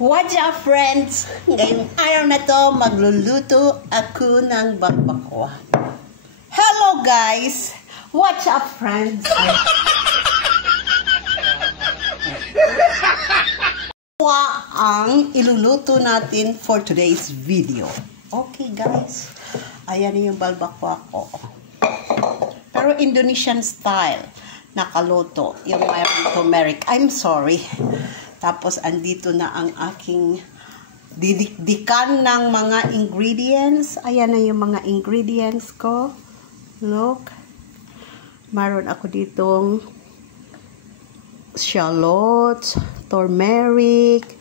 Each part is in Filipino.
What's up, friends? Ngayong araw na to, magluluto ako ng balbacoa. Hello, guys! What's up, friends? Ang iluluto natin for today's video. Okay, guys. Ayan yung balbacoa ko. Pero Indonesian style. Nakaluto. Yung mayroong turmeric. I'm sorry. Tapos, andito na ang aking didikdikan ng mga ingredients. Ayan na yung mga ingredients ko. Look. Mayroon ako ditong shallots, turmeric,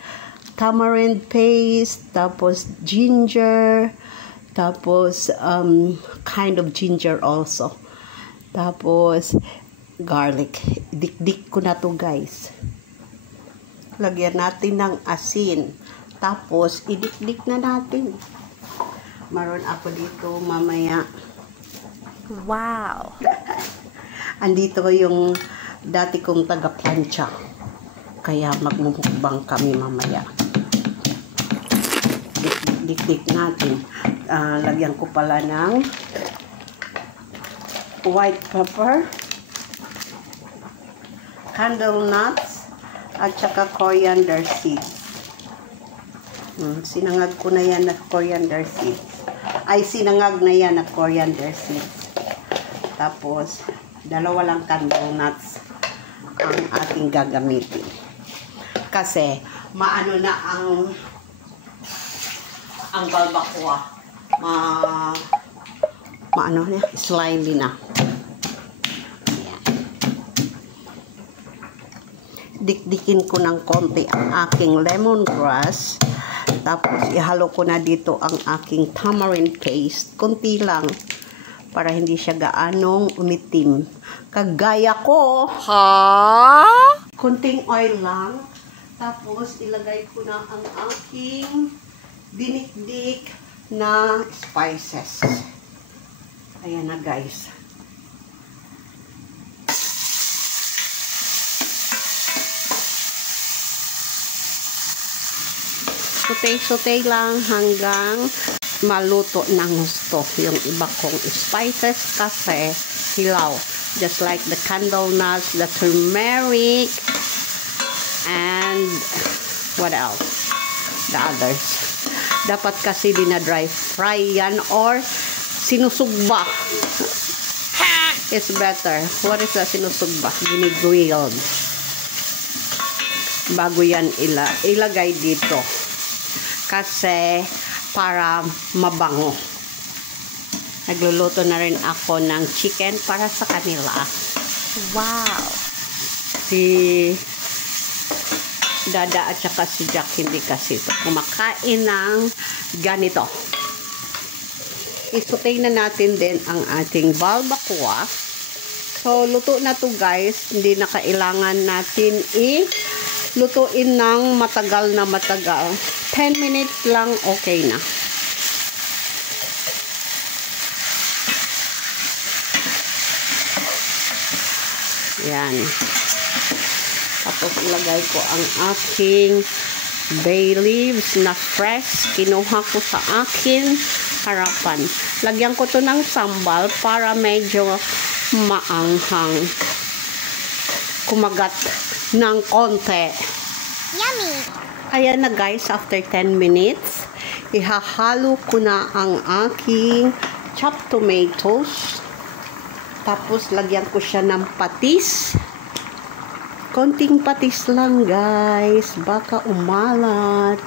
tamarind paste, tapos ginger, tapos kind of ginger also. Tapos, garlic. Dikdik ko na to, guys. Lagyan natin ng asin. Tapos, idikdik na natin. Maroon ako dito mamaya. Wow! Andito yung dati kong taga-plancha. Kaya magmumukbang kami mamaya. Dikdik natin. Lagyan ko pala ng white pepper, candle nuts, at saka coriander seeds. Sinangag ko na yan na coriander seeds. Ay, sinangag na yan na coriander seeds. Tapos, dalawa lang candle nuts ang ating gagamitin. Kasi, maano na ang balbacoa. Maano na, slimy na. Dikdikin ko ng konti ang aking lemongrass. Tapos, ihalo ko na dito ang aking tamarind paste. Konti lang. Para hindi siya gaanong umitim. Kagaya ko. Ha? Konting oil lang. Tapos, ilagay ko na ang aking dinikdik na spices. Ayan na, guys. Sutay-sutay lang hanggang maluto ng gusto yung iba kong spices kasi hilaw. Just like the candle nuts, the turmeric, and what else? The others. Dapat kasi dina-dry fry yan or sinusugba. It's better. What is the sinusugba? Gini-grilled. Bago yan ilagay dito. Kasi para mabango. Nagluluto na rin ako ng chicken para sa kanila. Wow! Si Dada at saka si Jack hindi kasi ito kumakain ng ganito. Isutay na natin din ang ating balbacoa. So, luto na to, guys. Hindi na kailangan natin lutuin ng matagal na matagal. 10 minutes lang, okay na. Yan. Tapos ilagay ko ang aking bay leaves na fresh. Kinuha ko sa aking harapan. Lagyan ko to ng sambal para medyo maanghang. Kumagat ng konti. Yummy! Ayan na, guys, after 10 minutes, ihahalo ko na ang aking chopped tomatoes. Tapos, lagyan ko siya ng patis. Konting patis lang, guys. Baka umalat.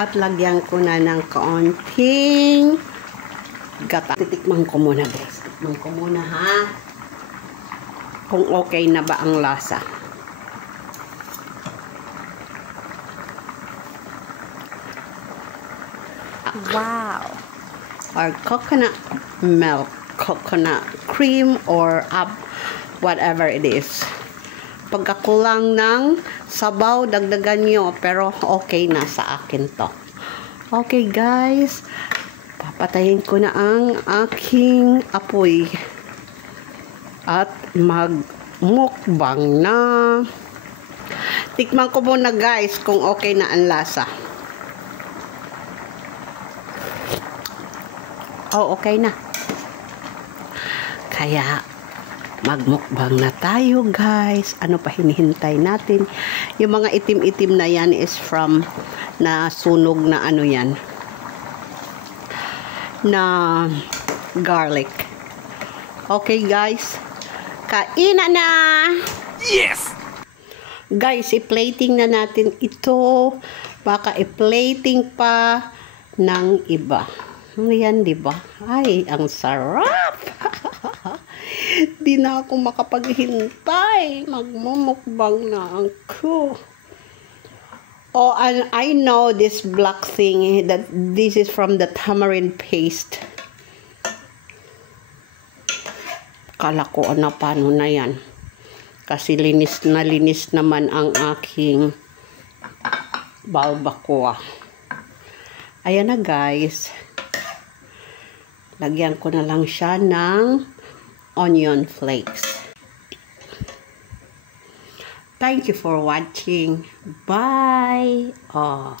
At lagyan ko na ng konting gata. Titikman ko muna, guys. Titikman ko muna, ha? Kung okay na ba ang lasa. Wow! Or coconut milk, coconut cream, or whatever it is. Pagkakulang ng sabaw, dagdagan nyo. Pero okay na sa akin to. Okay, guys. Papatayin ko na ang aking apoy. At magmukbang na. Tikman ko muna guys kung okay na ang lasa. Oh, okay na. Kaya, magmukbang na tayo guys. Ano pa hinihintay natin? Yung mga itim-itim na yan is from na sunog na ano yan. Na garlic. Okay guys. Kainan na! Yes! Guys, i-plating na natin ito. Baka i-plating pa ng iba. Ayan, di ba? Ay, ang sarap! Di na ako makapaghintay. Magmumukbang na ako. Oh, and I know this black thing, that this is from the tamarind paste. Kala ko, ano, paano na yan? Kasi linis naman ang aking balbacoa. Ayan na guys. Lagyan ko na lang siya ng onion flakes. Thank you for watching. Bye! Oh.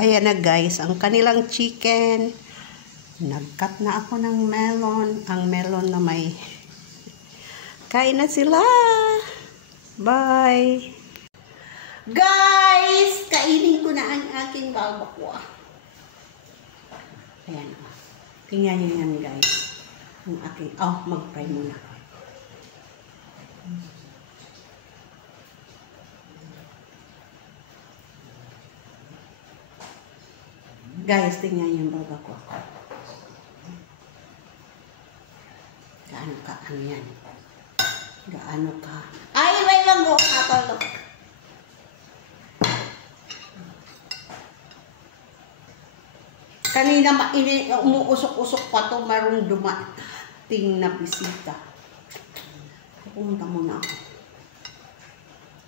Ayan na guys, ang kanilang chicken. Nag-cut na ako ng melon. Ang melon na may... Kain na sila! Bye! Guys! Kainin ko na ang aking balbacoa. Ayan. Tingnan nyo yan guys. Ang aking... Oh, mag-fry muna. Guys, tingnan nyo yung balbacoa. Gaano ka ano yan? Gaano ka? Ay, may langgo! Apalo! Kanina umuusok-usok pa to, mayroong dumating na bisita. Pupunta muna ako.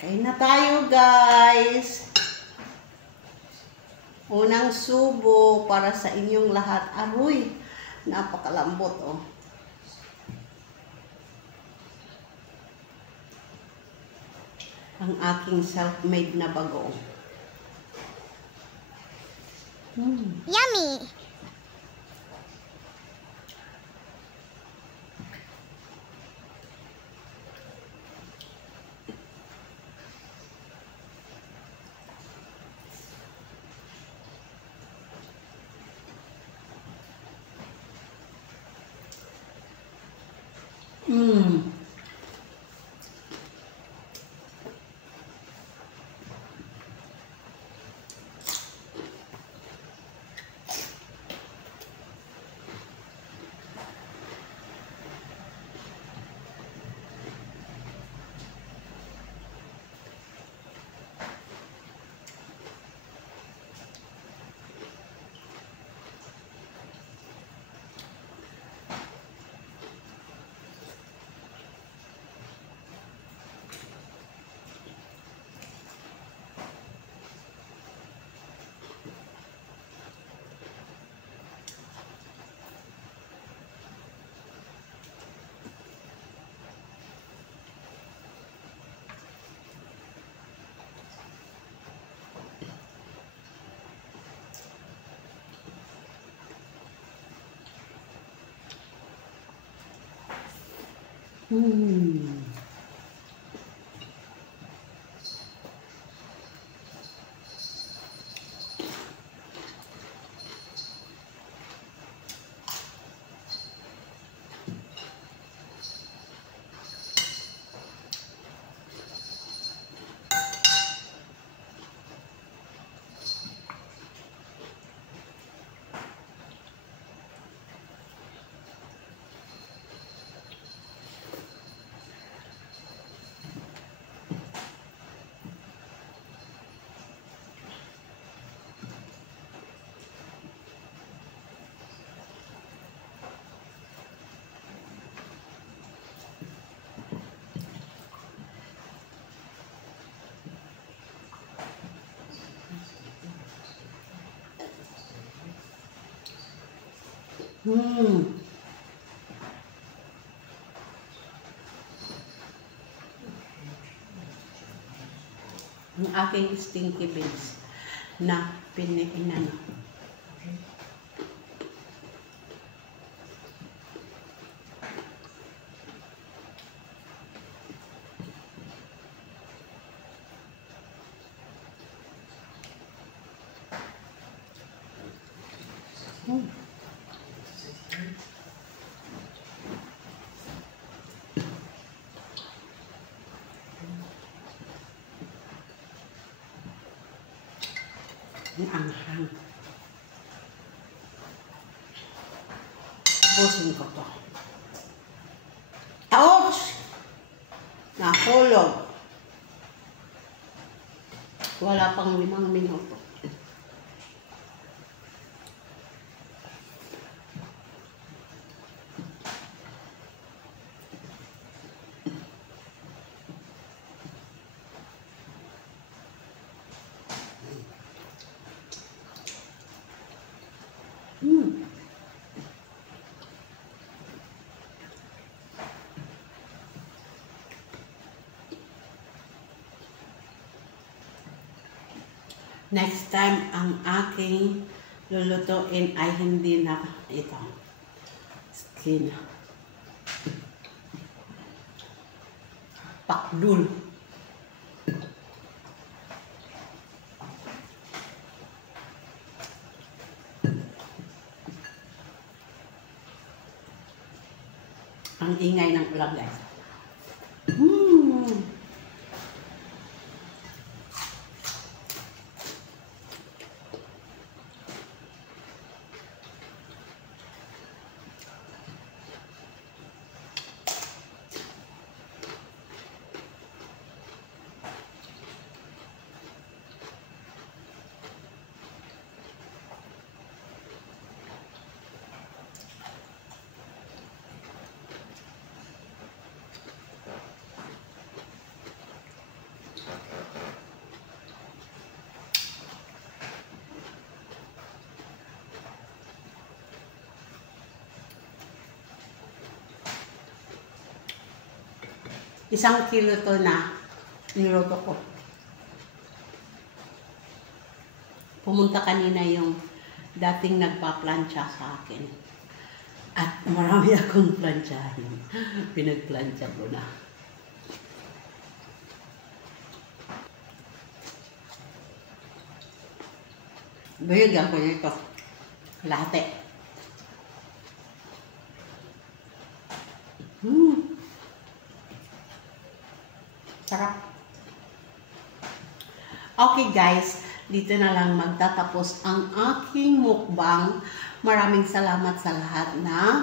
Kain na tayo, guys. Unang subo para sa inyong lahat. Aroy, napakalambot, oh. Ang aking self-made na bagoong. Yummy! ang aking stinky beans na piniinano. Ang anghang. Tapusin ko to. Ouch! Nahulog. Wala pang 5 minuto. Next time, ang aking lulutuin ay hindi na ito. Skin. Pakdul. Ang ingay ng ulam, guys. Isang kilo to na niluto ko. Pumunta kanina yung dating nagpa-plancha sa akin. At marami akong planchahin. Pinagplancha ko na. Bayagyan ko nito. Latte. Sarap. Okay guys, dito na lang magtatapos ang aking mukbang. Maraming salamat sa lahat na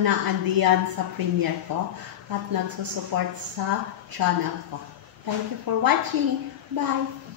naandiyan sa premiere ko at nagsusupport sa channel ko. Thank you for watching. Bye!